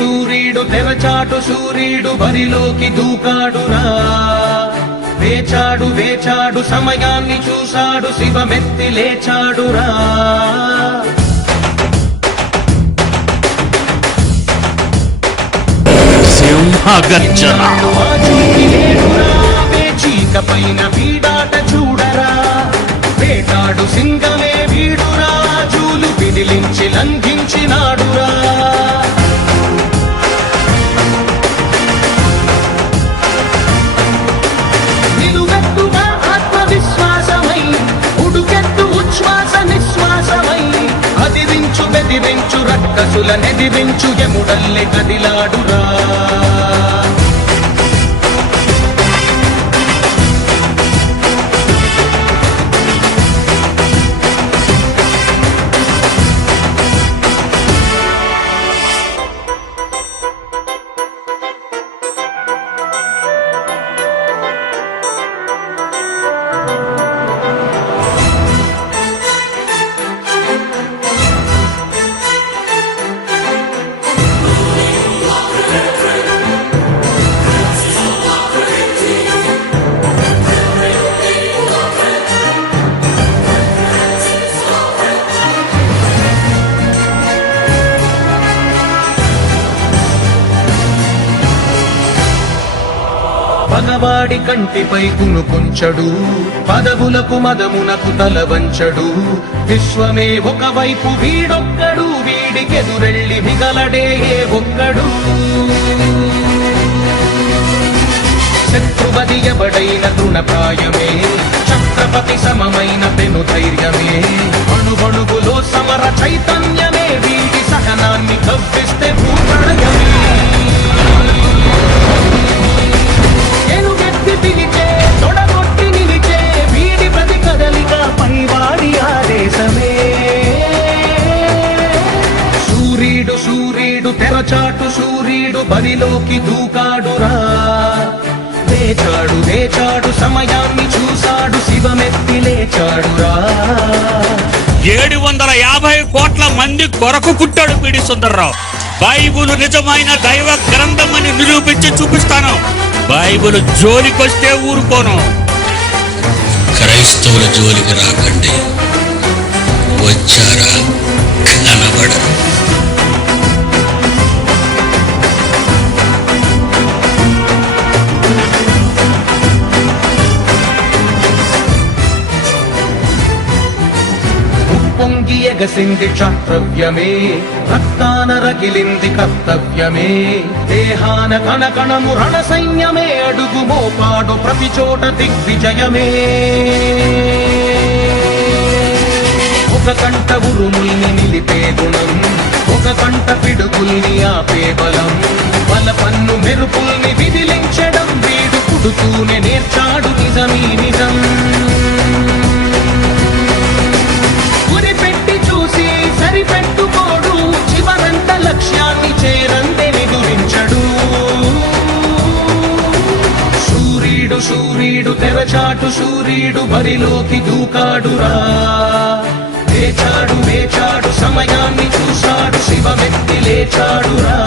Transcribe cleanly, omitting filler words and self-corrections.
సూర్యుడు తెరచాటు సూర్యుడు బరిలోకి దూకాడురా. వేచాడు వేచాడు సమయాన్ని చూశాడు శివమెత్తి లేచాడురా. సింహగర్జన వేచీక పైన వీడాట చూడరా. వేటాడు సింగమే వీడురా. జూలు విదిలించి లంఘించినాడురా. నిలువెత్తుగా ఆత్మవిశ్వాసమై ఉడుకెత్తు ఉచ్ఛ్వాస నిశ్వాసమై అదిరించు బెదిరించు రక్కసుల నెదిరించు యముడల్లె కదిలాడురా. పగవాడి కంటిపై కునుకొంచడు. పదవులకు మదమునకు తల వంచడు. విశ్వమే ఒకవైపు వీడొక్కడు. వీడికెదురెళ్ళి మిగలడే ఒక్కడు. శత్రువదియబడైన తృణప్రాయమే ఛత్రపతి సమమైన పెను ధైర్యమే. అణువణువులో సమర చైతన్యమే. వీడి సహనాన్ని కవ్విస్తే భూప్రళయమే. పిలిచే తొడగొట్టి నిలిచే వీడి ప్రతి కదలిక పైవాడి ఆదేశమే. సూర్యుడు సూర్యుడు తెరచాటు సూర్యుడు బరిలోకి దూకాడురా. వేచాడు వేచాడు సమయాన్ని చూశాడు శివమెత్తి లేచాడురా. 750 కోట్ల మంది కొరకు పుట్టాడు పీడి సుందర్రావు. బైబుల్ నిజమైన దైవ గ్రంథం అని నిరూపించి చూపిస్తాను. బైబుల్ జోలికొస్తే ఊరుకోను. క్రైస్తవుల జోలికి రాకండి. వచ్చారా కనబడరు. పొంగి ఎగసింది క్షాత్రవ్యమే. రక్తాన రగిలింది కర్తవ్యమే. దేహాన కణకణము రణ సైన్యమే. అడుగు మోపాడు ప్రతి చోట దిగ్విజయమే. ఒక కంట ఉరుముల్ని నిలిపే గుణం. ఒక కంట పిడుగుల్ని ఆపే బలం. బల పన్ను మెరుపుల్ని విదిలించడం వీడు పుడుతూనే నేర్చాడు నిజమీ నిజం. గురిపెట్టి చూసి సరిపెట్టుకోడు. చివరంత లక్ష్యాన్ని చేరందే నిదురించడు. సూర్యుడు సూర్యుడు తెరచాటు సూర్యుడు బరిలోకి దూకాడురా. వేచాడు వేచాడు సమయాన్ని చూశాడు శివమెత్తి లేచాడురా.